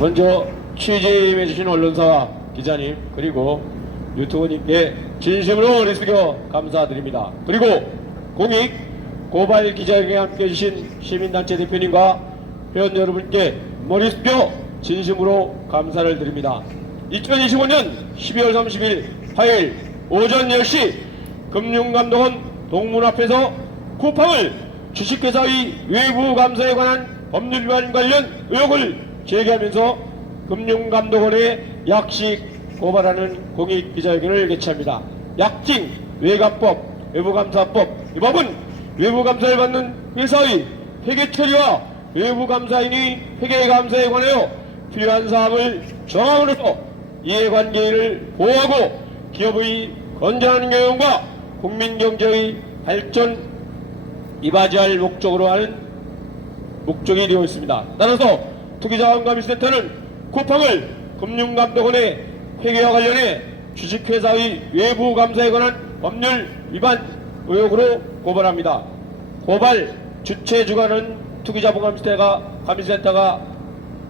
먼저 취재임해주신 언론사와 기자님 그리고 유튜브님께 진심으로 어리숙여 감사드립니다. 그리고 공익 고발 기자회견에 함께해 주신 시민단체 대표님과 회원 여러분께 머리 숙여 진심으로 감사를 드립니다. 2025년 12월 30일 화요일 오전 10시 금융감독원 동문 앞에서 쿠팡을 주식회사의 외부 감사에 관한 법률 위반 관련 의혹을 제기하면서 금융감독원에 약식 고발하는 공익기자회견을 개최합니다. 약징, 외감법, 외부감사법. 이 법은 외부감사를 받는 회사의 회계 처리와 외부감사인의 회계 감사에 관하여 필요한 사항을 정함으로써 이해관계를 보호하고 기업의 건전한 경영과 국민경제의 발전 이바지할 목적으로 하는 목적이 되어 있습니다. 따라서 투기자원감시센터는 쿠팡을 금융감독원의 회계와 관련해 주식회사의 외부 감사에 관한 법률 위반 의혹으로 고발합니다. 고발 주체 주관은 투기자본감시센터가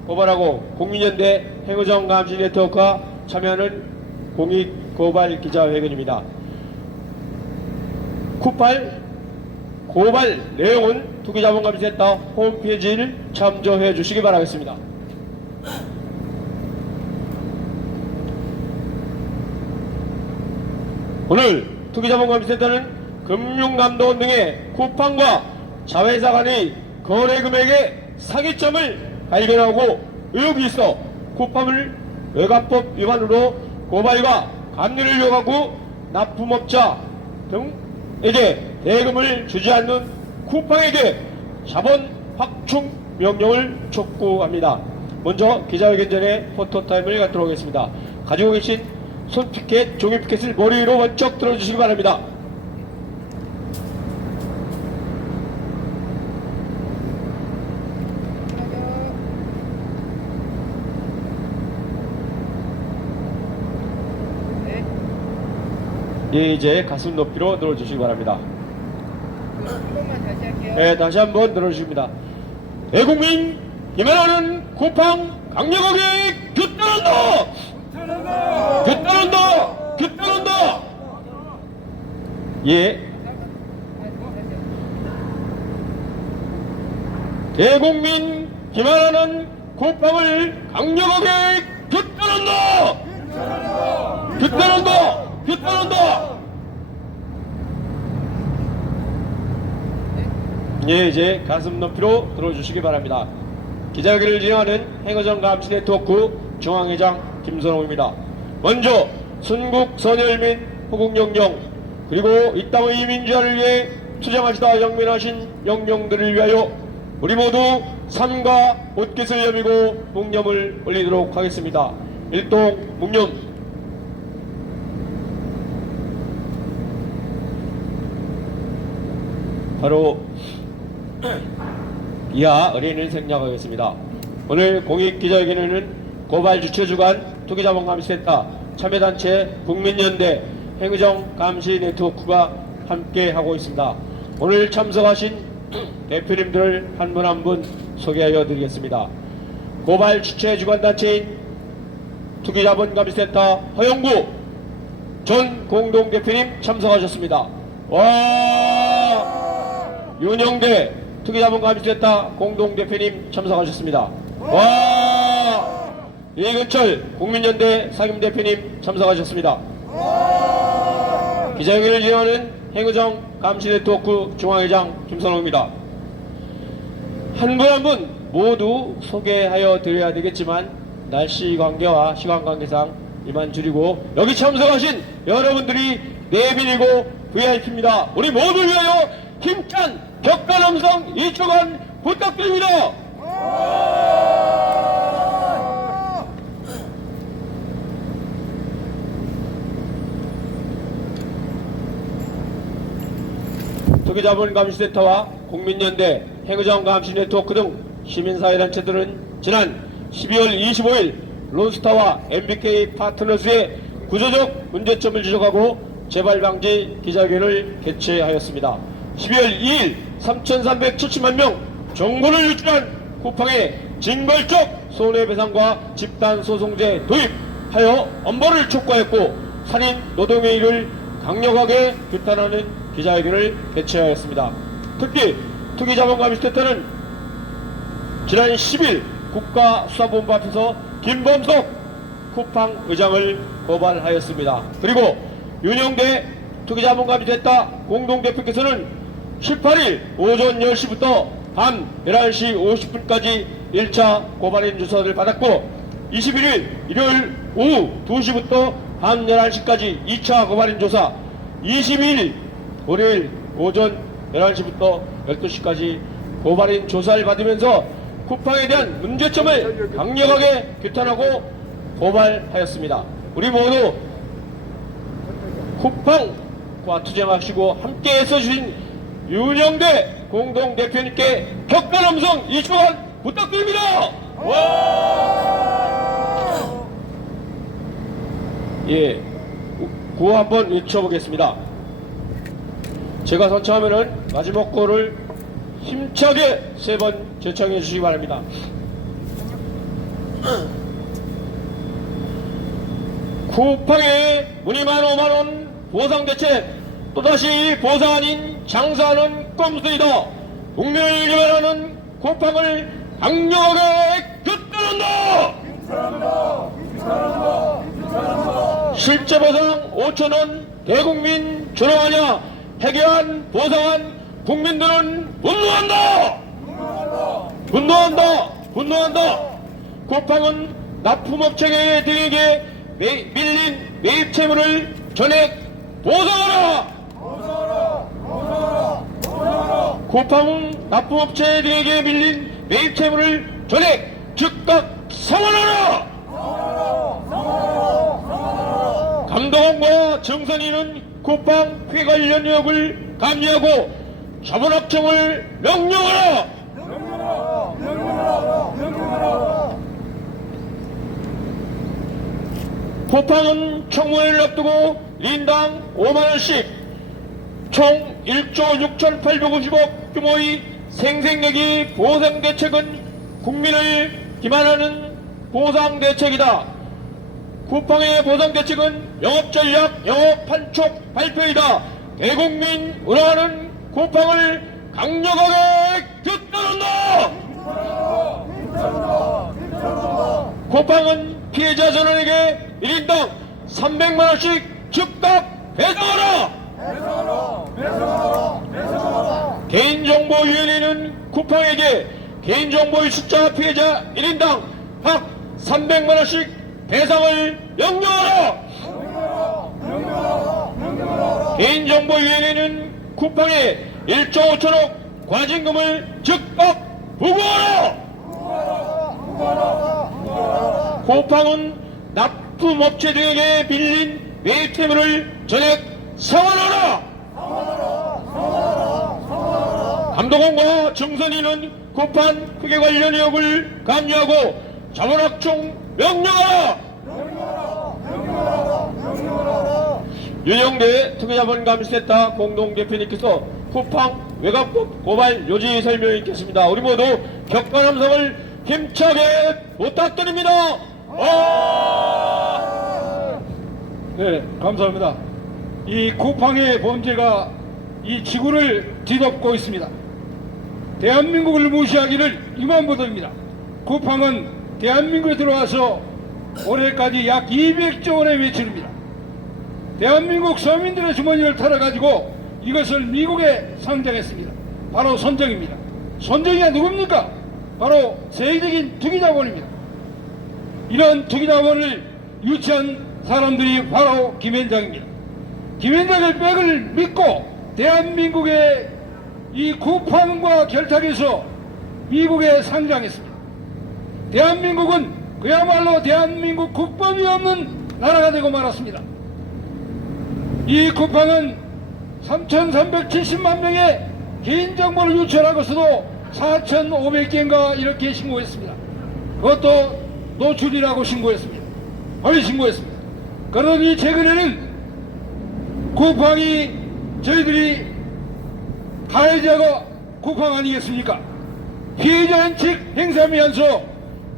고발하고 국민연대 행의정 감시 네트워크가 참여하는 공익 고발 기자회견입니다. 쿠팡 고발 내용은 투기자본감시센터 홈페이지를 참조해 주시기 바라겠습니다. 오늘 투기자본감시센터는 금융감독원 등의 쿠팡과 자회사 간의 거래 금액의 사기점을 발견하고 의혹이 있어 쿠팡을 외감법 위반으로 고발과 감리를 요구하고 납품업자 등에게 대금을 주지 않는 쿠팡에게 자본 확충 명령을 촉구합니다. 먼저 기자회견 전에 포토타임을 갖도록 하겠습니다. 가지고 계신 손피켓, 종이피켓을 머리 위로 번쩍 들어주시기 바랍니다. 예, 이제 가슴 높이로 늘어주시기 바랍니다. 한 번만 다시 할게요. 네, 다시 한번 늘어주십니다. 대국민 김연아는 쿠팡 강력하게 규탄한다! 규탄한다! 규탄한다! 예. 대국민 김연아는 쿠팡을 강력하게 규탄한다! 규탄한다! 규탄한다! 예, 이제 가슴 높이로 들어주시기 바랍니다. 기자회견을 진행하는 행의정 감시 네트워크 중앙회장 김선홍입니다. 먼저 순국 선열민 호국영령 그리고 이 땅의 민주화를 위해 투쟁하시다 영면하신 영령들을 위하여 우리 모두 삼가 옷깃을 여미고 묵념을 올리도록 하겠습니다. 일동 묵념. 바로 이하 의뢰인을 생략하겠습니다. 오늘 공익기자회견에는 고발 주최 주관 투기자본감시센터 참여단체 국민연대 행의정 감시 네트워크가 함께하고 있습니다. 오늘 참석하신 대표님들을 한 분 한 분 소개하여 드리겠습니다. 고발 주최 주관단체인 투기자본감시센터 허영구 전 공동대표님 참석하셨습니다. 와! 윤영대 투기자본감시센터 공동대표님 참석하셨습니다. 와! 이근철 국민연대 상임대표님 참석하셨습니다. 기자회견을 진행하는 행의정 감시네트워크 중앙회장 김선호입니다. 한 분 한 분 모두 소개하여 드려야 되겠지만 날씨 관계와 시간 관계상 이만 줄이고 여기 참석하신 여러분들이 내빈이고 VIP입니다. 우리 모두를 위하여 힘찬 격간 함성 2초간 부탁드립니다. 투기자본감시센터와 국민연대, 행의정 감시 네트워크 등 시민사회단체들은 지난 12월 25일 론스타와 MBK 파트너스의 구조적 문제점을 지적하고 재발방지 기자회견을 개최하였습니다. 12월 2일 3,370만 명 정보를 유출한 쿠팡의 징벌적 손해배상과 집단소송제 도입하여 엄벌을 촉구했고 살인 노동행위를 강력하게 규탄하는 기자회견을 개최하였습니다. 특히 투기자본감시센터는 지난 10일 국가수사본부 앞에서 김범석 쿠팡 의장을 고발하였습니다. 그리고 윤영대 투기자본감시센터 공동대표께서는 18일 오전 10시부터 밤 11시 50분까지 1차 고발인 조사를 받았고 21일 일요일 오후 2시부터 밤 11시까지 2차 고발인 조사, 22일 월요일 오전 11시부터 12시까지 고발인 조사를 받으면서 쿠팡에 대한 문제점을 강력하게 규탄하고 고발하였습니다. 우리 모두 쿠팡과 투쟁하시고 함께 애써주신 윤영대 공동대표님께 격한 음성 2초간 부탁드립니다. 예, 구호 한번 외쳐보겠습니다. 제가 선창하면은 마지막 구호를 힘차게 3번 제청해 주시기 바랍니다. 쿠팡의 무늬만 5만원 보상대책, 또다시 보상 아닌 장사하는 꼼수이다. 국민을 기만하는 쿠팡을 강력하게 규탄한다. 실제 보상 5천원 대국민 조롱하냐. 해결한 보상한 국민들은 분노한다. 쿠팡은 납품업체 등에게 밀린 매입 채무를 전액 보상하라. 쿠팡은 납품업체 등에게 밀린 매입 채무를 전액 즉각 상환하라. 감독원과 정선인은 쿠팡 피해 관련 의혹을 감리하고 자본학청을 명령하라. 쿠팡은 청문회를 앞두고 인당 5만원씩 총 1조 6,850억 규모의 생색내기 보상대책은 국민을 기만하는 보상대책이다. 쿠팡의 보상대책은 영업전략, 영업판촉 발표이다. 대국민 우려하는 쿠팡을 강력하게 규탄한다. 쿠팡은 피해자 전원에게 1인당 300만원씩 즉각 배상하라. 개인정보위원회는 쿠팡에게 개인정보의 숫자 피해자 1인당 각 300만원씩 배상을 명령하라. 개인정보위원회는 쿠팡에 1조 5천억 과징금을 즉각 부과하라. 쿠팡은 납품업체 등에게 빌린 매입 채무를 전액 상환하라. 감독원과 정선인은 쿠팡 크게 관련 의혹을 감리하고 자본학총 명령하라. 윤영대 투기자본감시센터 공동대표님께서 쿠팡 외곽법 고발 요지 설명이 있겠습니다. 우리 모두 격한 함성을 힘차게 부탁드립니다. 네, 감사합니다. 이 쿠팡의 범죄가 이 지구를 뒤덮고 있습니다. 대한민국을 무시하기를 이만부터입니다. 쿠팡은 대한민국에 들어와서 올해까지 약 200조 원의 외출입니다. 대한민국 서민들의 주머니를 털어가지고 이것을 미국에 상장했습니다. 바로 선정입니다. 선정이가 누굽니까? 바로 세계적인 투기자본입니다. 이런 투기자본을 유치한 사람들이 바로 김현장입니다. 김현장의 백을 믿고 대한민국의 이 쿠팡과 결탁해서 미국에 상장했습니다. 대한민국은 그야말로 대한민국 국법이 없는 나라가 되고 말았습니다. 이 쿠팡은 3,370만 명의 개인정보를 유출하고서도 4,500개인가 이렇게 신고했습니다. 그것도 노출이라고 신고했습니다. 허위 신고했습니다. 그러니 최근에는 쿠팡이 저희들이 가해자가 쿠팡 아니겠습니까? 피해자 원칙 행사하면서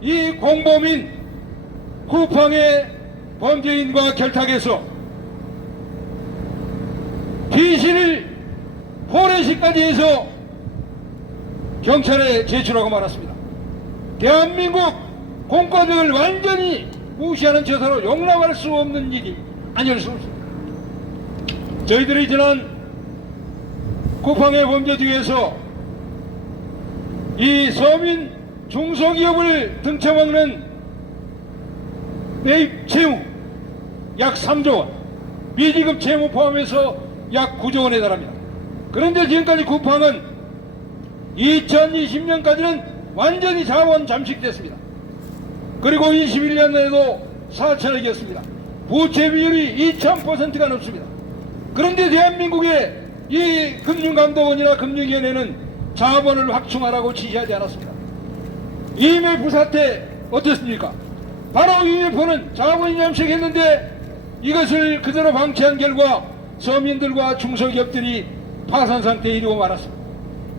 이 공범인 쿠팡의 범죄인과 결탁해서 피신을 포렌식까지 해서 경찰에 제출하고 말았습니다. 대한민국 공권력을 완전히 무시하는 처사로 용납할 수 없는 일이 아니할 수 없습니다. 저희들이 지난 쿠팡의 범죄 중에서 이 서민 중소기업을 등쳐먹는 매입 채무 약 3조 원, 미지급 채무 포함해서 약 9조 원에 달합니다. 그런데 지금까지 쿠팡은 2020년까지는 완전히 자원 잠식됐습니다. 그리고 21년에도 4천억이었습니다. 부채 비율이 2000%가 넘습니다. 그런데 대한민국의 이 금융감독원이나 금융위원회는 자본을 확충하라고 지시하지 않았습니다. IMF 사태 어떻습니까? 바로 IMF는 자본이 잠식했는데 이것을 그대로 방치한 결과 서민들과 중소기업들이 파산 상태에 이르고 말았습니다.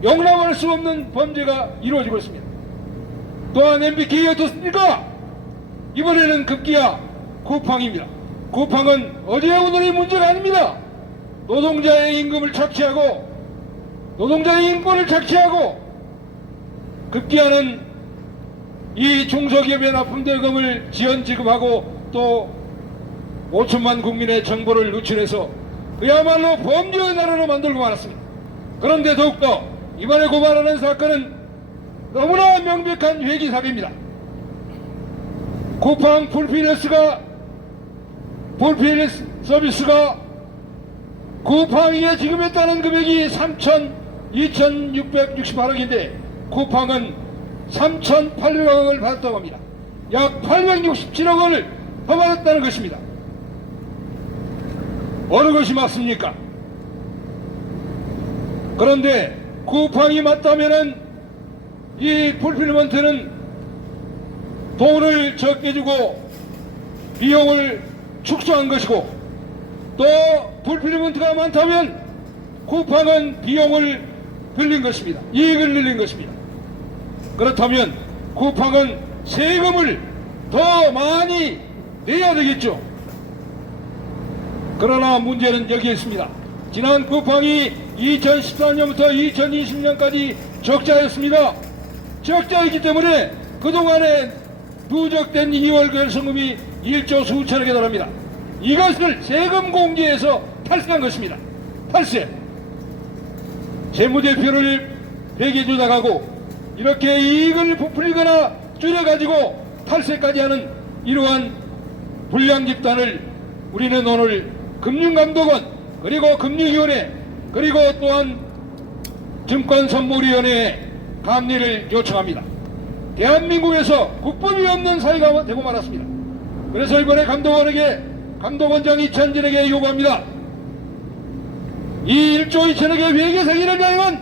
용납할 수 없는 범죄가 이루어지고 있습니다. 또한 MBK 어떻습니까? 이번에는 급기야 쿠팡입니다. 쿠팡은 어제와 오늘의 문제가 아닙니다. 노동자의 임금을 착취하고 노동자의 인권을 착취하고 급기야는 이 중소기업의 납품대금을 지연 지급하고 또 5천만 국민의 정보를 누출해서 그야말로 범죄의 나라로 만들고 말았습니다. 그런데 더욱더 이번에 고발하는 사건은 너무나 명백한 회기 사기입니다. 쿠팡 풀피니스 서비스가 쿠팡에 지급했다는 금액이 2,668억인데 쿠팡은 3,800억을 받았다고 합니다. 약 867억을 더 받았다는 것입니다. 어느 것이 맞습니까? 그런데 쿠팡이 맞다면은 이 풀필먼트는 돈을 적게 주고 비용을 축소한 것이고 또 풀필먼트가 많다면 쿠팡은 비용을 늘린 것입니다. 이익을 늘린 것입니다. 그렇다면 쿠팡은 세금을 더 많이 내야 되겠죠. 그러나 문제는 여기에 있습니다. 지난 쿠팡이 2014년부터 2020년까지 적자였습니다. 적자이기 때문에 그동안에 누적된 2월 결성금이 1조 수천억에 달합니다. 이것을 세금 공제에서 탈세한 것입니다. 탈세. 재무제표를 회계 조작하고 이렇게 이익을 부풀리거나 줄여가지고 탈세까지 하는 이러한 불량 집단을 우리는 오늘 금융감독원 그리고 금융위원회 그리고 또한 증권선물위원회에 감리를 요청합니다. 대한민국에서 국법이 없는 사회가 되고 말았습니다. 그래서 이번에 감독원장 이찬진에게 요구합니다. 이 1조 2천억의 회계 사기를 위하여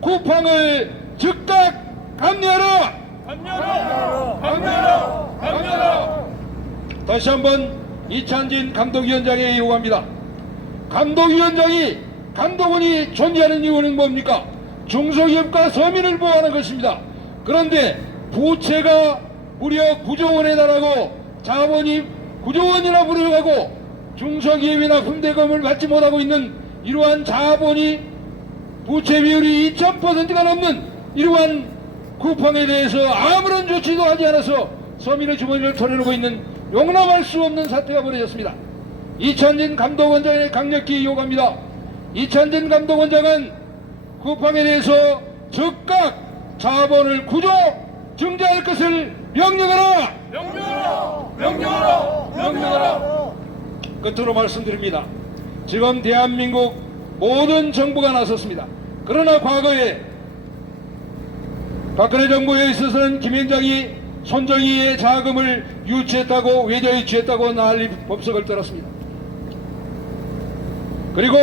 쿠팡을 즉각 감리하라! 감리하라! 다시 한번 이찬진 감독위원장에게 요구합니다. 감독원이 존재하는 이유는 뭡니까? 중소기업과 서민을 보호하는 것입니다. 그런데 부채가 무려 9조 원에 달하고 자본이 9조 원이나 불어가고 중소기업이나 납품대금을 받지 못하고 있는 이러한 자본이 부채 비율이 2000%가 넘는 이러한 쿠팡에 대해서 아무런 조치도 하지 않아서 서민의 주머니를 털어내고 있는 용납할 수 없는 사태가 벌어졌습니다. 이찬진 감독원장에 강력히 요구합니다. 이찬진 감독원장은 쿠팡에 대해서 즉각 자본을 구조 증자할 것을 명령하라! 명령하라! 끝으로 말씀드립니다. 지금 대한민국 모든 정부가 나섰습니다. 그러나 과거에 박근혜 정부에 있어서는 김현장이 손정희의 자금을 유치했다고 외자 유치했다고 난리 법석을 떨었습니다. 그리고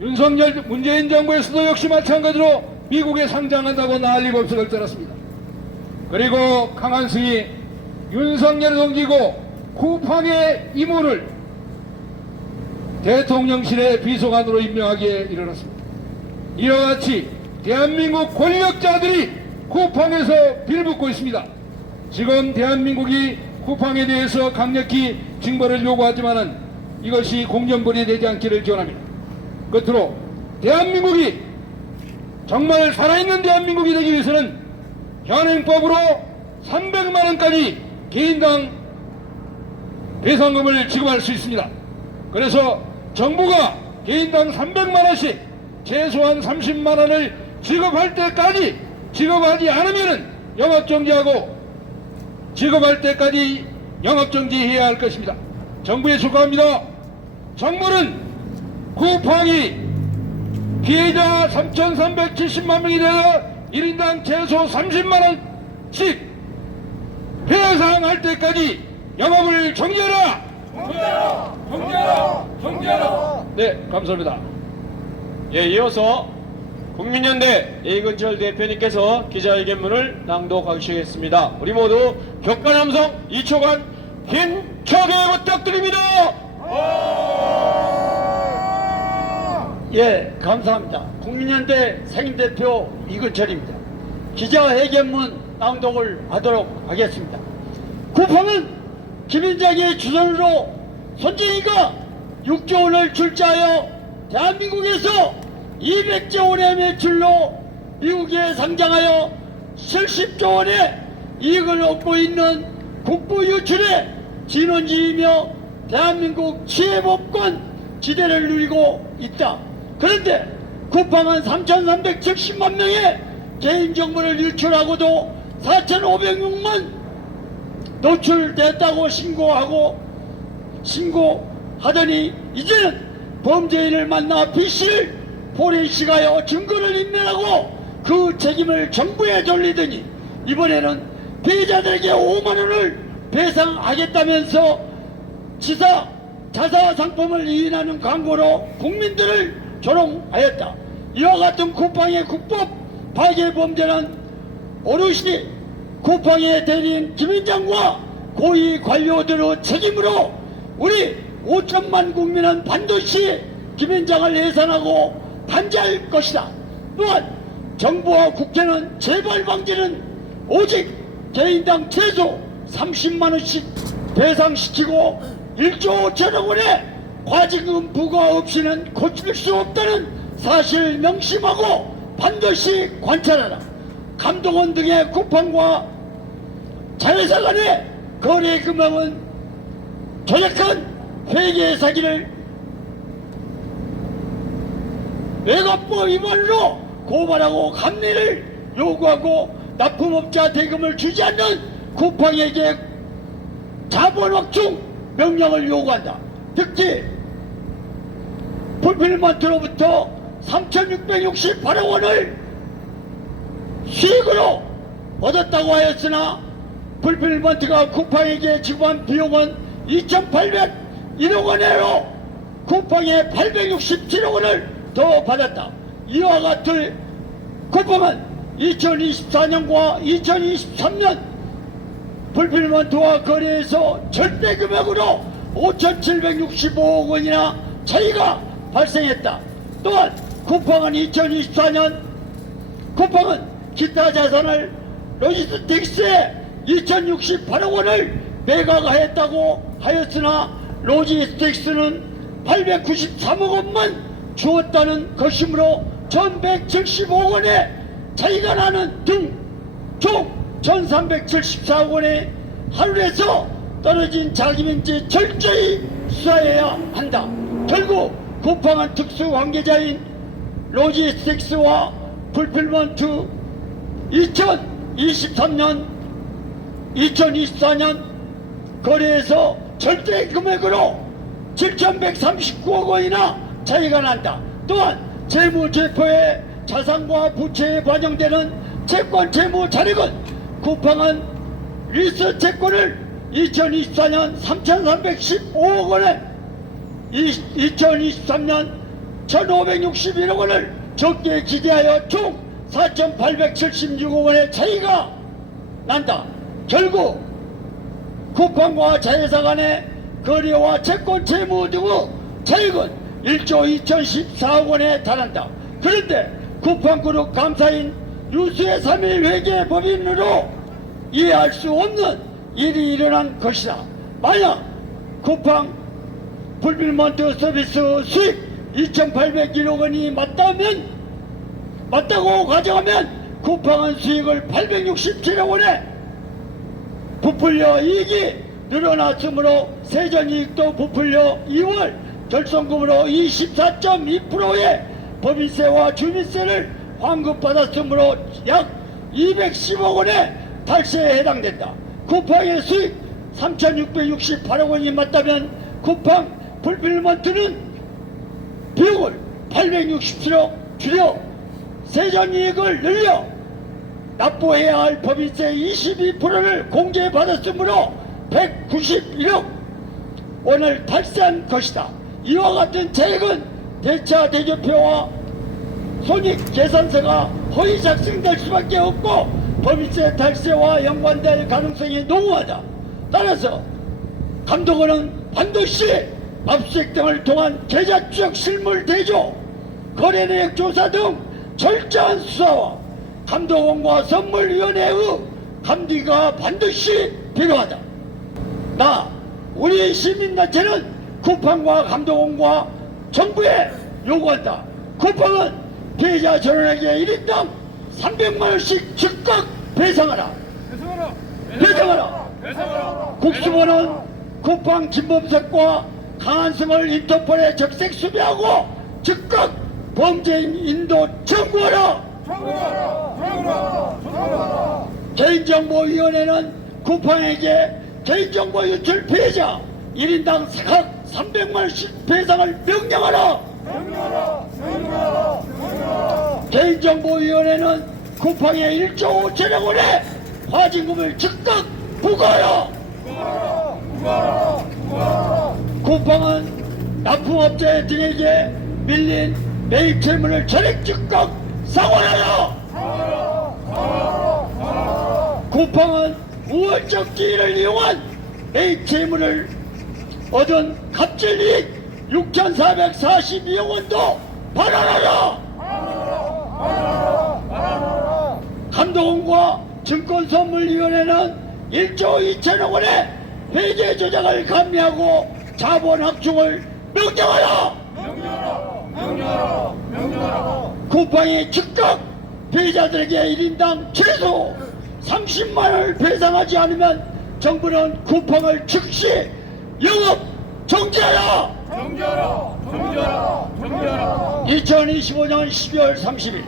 윤석열 문재인 정부에서도 역시 마찬가지로 미국에 상장한다고 난리 법석을 떨었습니다. 그리고 강한승이 윤석열 동지고 쿠팡의 이모를 대통령실의 비서관으로 임명하기에 이르렀습니다. 이와 같이 대한민국 권력자들이 쿠팡에서 빌붙고 있습니다. 지금 대한민국이 쿠팡에 대해서 강력히 징벌을 요구하지만은 이것이 공정벌이 되지 않기를 기원합니다. 끝으로 대한민국이 정말 살아있는 대한민국이 되기 위해서는 현행법으로 300만 원까지 개인당 배상금을 지급할 수 있습니다. 그래서 정부가 개인당 300만 원씩 최소한 30만 원을 지급할 때까지 지급하지 않으면은 영업정지하고 지급할 때까지 영업정지해야 할 것입니다. 정부에 촉구합니다. 정부는 쿠팡이 피해자 3,370만 명이 되어 1인당 최소 30만 원씩 배상할 때까지 영업을 정지하라! 정지하라! 정지하라! 정지하라! 네, 감사합니다. 예, 이어서 국민연대 이근철 대표님께서 기자회견문을 낭독하시겠습니다. 우리 모두 격간함성 2초간 힘차게 부탁드립니다. 예, 감사합니다. 국민연대 상임대표 이근철입니다. 기자회견문 낭독을 하도록 하겠습니다. 쿠팡은 김인장의 주선으로 손정희가 6조 원을 출자하여 대한민국에서 200조 원의 매출로 미국에 상장하여 70조 원의 이익을 얻고 있는 국부 유출의 진원지이며 대한민국 취해법권 지대를 누리고 있다. 그런데 쿠팡은 3,370만 명의 개인정보를 유출하고도 4,506만 노출됐다고 신고하더니 이제는 범죄인을 만나 B씨를 포렌식하여 증거를 인멸하고 그 책임을 정부에 돌리더니 이번에는 피해자들에게 5만 원을 배상하겠다면서 자사 상품을 이인하는 광고로 국민들을 조롱하였다. 이와 같은 쿠팡의 국법 파괴 범죄는 오롯이 쿠팡의 대리인 김인장과 고위 관료들의 책임으로 우리 5천만 국민은 반드시 김인장을 해산하고 단죄할 것이다. 또한 정부와 국회는 재발 방지는 오직 개인당 최소 30만 원씩 배상시키고 1조 5천억 원의 과징금 부과 없이는 고칠 수 없다는 사실 명심하고 반드시 관찰하라. 감독원 등의 쿠팡과 자회사 간의 거래 금액은 조작한 회계 사기를 외과법 위반으로 고발하고 감리를 요구하고 납품업자 대금을 주지 않는 쿠팡에게 자본 확충 명령을 요구한다. 특히 풀필먼트로부터 3,668억 원을 수익으로 얻었다고 하였으나 풀필먼트가 쿠팡에게 지급한 비용은 2,801억 원으로 쿠팡에 867억 원을 더 받았다. 이와 같은 쿠팡은 2024년과 2023년 풀필먼트와 거래에서 절대 금액으로 5,765억 원이나 차이가 발생했다. 또한 쿠팡은 2024년 쿠팡은 기타 자산을 로지스틱스에 2,068억 원을 매각하였다고 하였으나 로지스틱스는 893억 원만 주었다는 것이므로 1,175억 원의 차이가 나는 등 총 1,374억 원의 하루에서 떨어진 자기민지 철저히 수사해야 한다. 결국 쿠팡은 특수 관계자인 로지스틱스와 풀필먼트 2023년 2024년 거래에서 절대 금액으로 7,139억 원이나 차이가 난다. 또한 재무제표의 자산과 부채에 반영되는 채권 채무 자력은 쿠팡은 리스 채권을 2024년 3,315억 원에 2023년 1,561억 원을 적게 기재하여 총 4,876억 원의 차이가 난다. 결국 쿠팡과 자회사 간의 거래와 채권 채무 등의 차익은 1조 2,014억 원에 달한다. 그런데 쿠팡그룹 감사인 유수의 3일 회계법인으로 이해할 수 없는 일이 일어난 것이다. 만약 쿠팡 풀빌먼트 서비스 수익 2,801억 원이 맞다고 가정하면 쿠팡은 수익을 867억 원에 부풀려 이익이 늘어났으므로 세전이익도 부풀려 2월 결손금으로 24.2%의 법인세와 주민세를 환급받았으므로 약 210억 원의 탈세에 해당된다. 쿠팡의 수익 3,668억 원이 맞다면 쿠팡 풀필먼트는 비용을 867억 줄여 세전이익을 늘려 납부해야 할 법인세 22%를 공제받았으므로 191억 원을 탈세한 것이다. 이와 같은 차액은 대차 대조표와 손익계산서가 허위 작성될 수밖에 없고 법인세 탈세와 연관될 가능성이 농후하다. 따라서 감독원은 반드시 압수수색 등을 통한 계좌 추적 실물 대조, 거래 내역 조사 등 철저한 수사와 감독원과 선물위원회의 감리가 반드시 필요하다. 우리 시민단체는 쿠팡과 감독원과 정부에 요구한다. 쿠팡은 피해자 전원에게 1인당 300만원씩 즉각 배상하라. 배상하라. 국수본은 쿠팡 진범색과 강한승을 인터폴에 적색 수배하고 즉각 범죄인 인도 청구하라. 개인정보위원회는 쿠팡에게 개인정보 유출 피해자 1인당 각 300만원씩 배상을 명령하라. 개인정보위원회는 쿠팡의 1조 5천억 원의 과징금을 즉각 부과하라. 쿠팡은 납품업체 등에게 밀린 매입 채무를 전액 즉각 상환하라. 쿠팡은 우월적 기회를 이용한 매입 채무를 얻은 갑질이익 6,442억 원도 반환하라. 감독원과 증권선물위원회는 1조 2천억 원의 회계 조작을 감미하고 자본 확충을 명령하라. 쿠팡이 즉각 피해자들에게 1인당 최소 30만원을 배상하지 않으면 정부는 쿠팡을 즉시 영업 정지하라. 2025년 12월 30일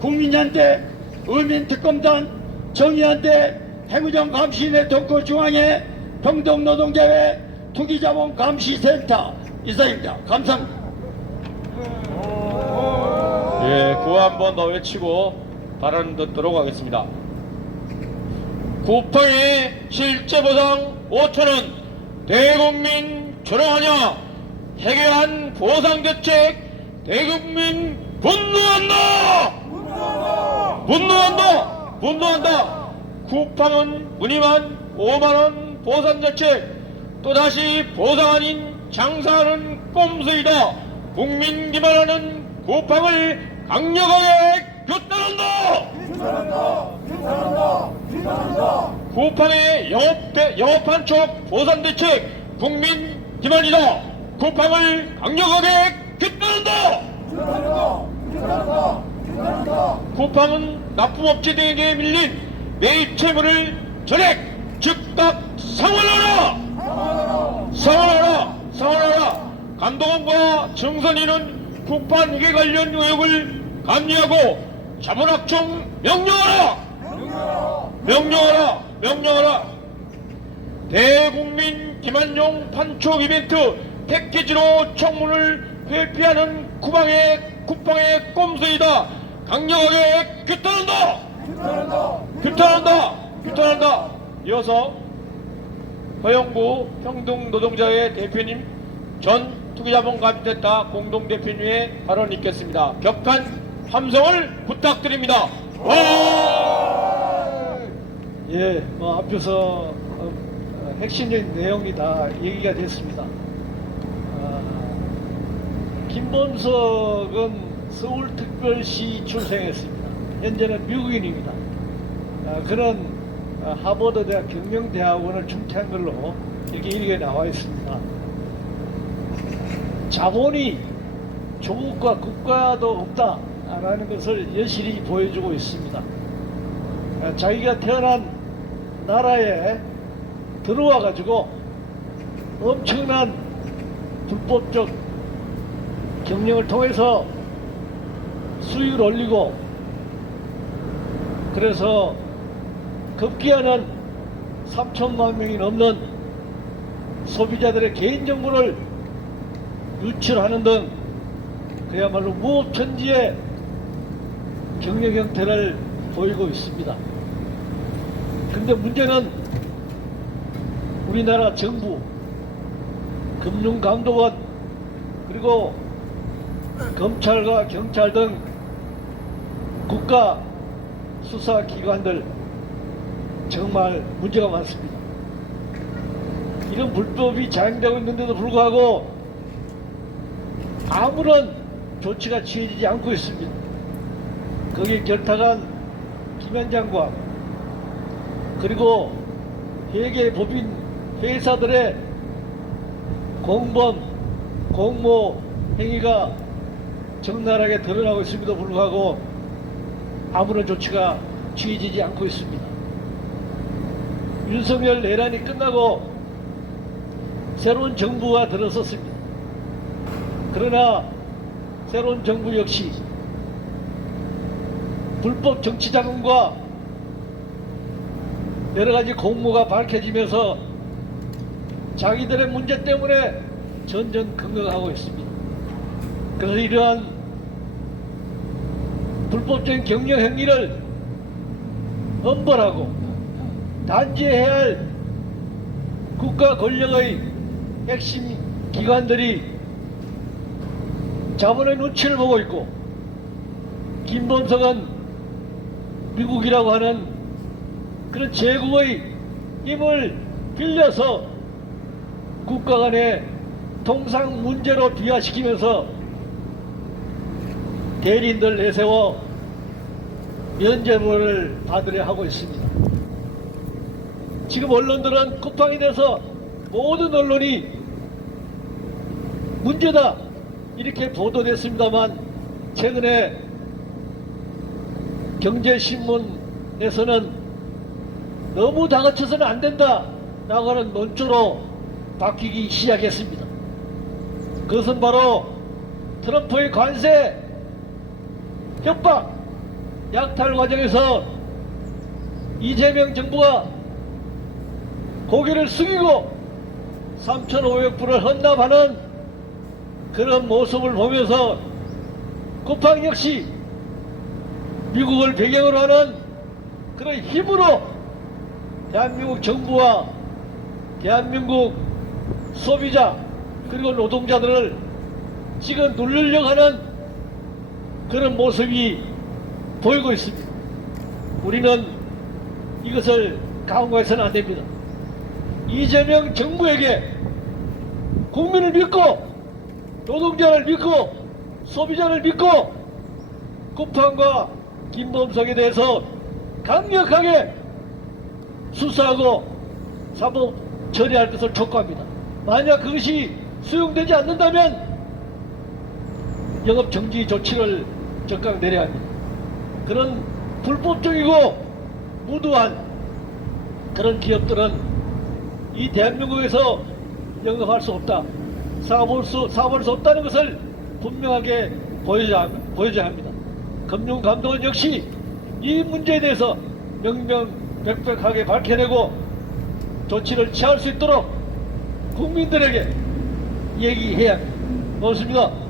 국민연대 의민특검단 정의연대 해무정감시 네트워크 중앙회 평동노동자회 투기자본감시센터 이사입니다. 감사합니다. 예, 구호 한 번 더 외치고 발언 듣도록 하겠습니다. 쿠팡의 실제 보상 5천원 대국민 조롱하냐. 해괴한 보상대책 대국민 분노한다. 쿠팡은 무늬만 5만원 보상대책 또다시 보상 아닌 장사하는 꼼수이다. 국민 기만하는 쿠팡을 강력하게 규탄한다. 쿠팡의 영업한촉 보상대책 국민 기만이다. 쿠팡을 강력하게 규탄한다. 쿠팡은 납품업체 등에게 밀린 매입 채무를 전액 즉각 상환하라. 감독원과 정선인은 쿠팡 회계 관련 의혹을 감리하고 자본확충 명령하라. 대국민 기만용 판촉 이벤트 패키지로 청문을 회피하는 쿠팡의 꼼수이다. 강력하게 규탄한다. 이어서 허영구 평동노동자회 대표님 전 투기자본감시센터 공동대표님의 발언 있겠습니다. 격한 함성을 부탁드립니다. 예, 앞에서 핵심적인 내용이 다 얘기가 됐습니다. 김범석은 서울특별시 출생했습니다. 현재는 미국인입니다. 그런 하버드대학 경영대학원을 중퇴한 걸로 이렇게 일기에 나와 있습니다. 자본이 조국과 국가도 없다라는 것을 여실히 보여주고 있습니다. 자기가 태어난 나라에 들어와 가지고 엄청난 불법적 경영을 통해서 수익을 올리고, 그래서 급기야는 3천만 명이 넘는 소비자들의 개인정보를 유출하는 등 그야말로 무법천지의 경영 형태를 보이고 있습니다. 근데 문제는 우리나라 정부, 금융감독원, 그리고 검찰과 경찰 등 국가 수사기관들 정말 문제가 많습니다. 이런 불법이 자행되고 있는데도 불구하고 아무런 조치가 취해지지 않고 있습니다. 거기에 결탁한 김현 장관, 그리고 회계 법인 회사들의 공범, 공모 행위가 적나라하게 드러나고 있음에도 불구하고 아무런 조치가 취해지지 않고 있습니다. 윤석열 내란이 끝나고 새로운 정부가 들어섰습니다. 그러나 새로운 정부 역시 불법 정치자금과 여러가지 공모가 밝혀지면서 자기들의 문제 때문에 전전긍긍하고 있습니다. 그래서 이러한 불법적인 경영 행위를 엄벌하고 단죄해야 할 국가 권력의 핵심 기관들이 자본의 눈치를 보고 있고, 김범석은 미국이라고 하는 그런 제국의 힘을 빌려서 국가 간의 통상 문제로 비화시키면서 대리인들 내세워 면죄부를 받으려 하고 있습니다. 지금 언론들은 쿠팡이 돼서 모든 언론이 문제다 이렇게 보도됐습니다만, 최근에 경제신문에서는 너무 다그쳐서는 안 된다 라고 하는 논조로 바뀌기 시작했습니다. 그것은 바로 트럼프의 관세 협박 약탈 과정에서 이재명 정부가 고개를 숙이고 3,500 불을 헌납하는 그런 모습을 보면서 쿠팡 역시 미국을 배경으로 하는 그런 힘으로 대한민국 정부와 대한민국 소비자 그리고 노동자들을 지금 누르려고 하는 그런 모습이 보이고 있습니다. 우리는 이것을 강구해서는 안 됩니다. 이재명 정부에게 국민을 믿고 노동자를 믿고 소비자를 믿고 쿠팡과 김범석에 대해서 강력하게 수사하고 사법 처리할 것을 촉구합니다. 만약 그것이 수용되지 않는다면 영업정지 조치를 적극 내려야 합니다. 그런 불법적이고 무도한 그런 기업들은 이 대한민국에서 영업할 수 없다, 사업할 수 없다는 것을 분명하게 보여줘야 합니다. 금융감독원 역시 이 문제에 대해서 명명백백하게 밝혀내고 조치를 취할 수 있도록 국민들에게 얘기해야 합니다. 고맙습니다.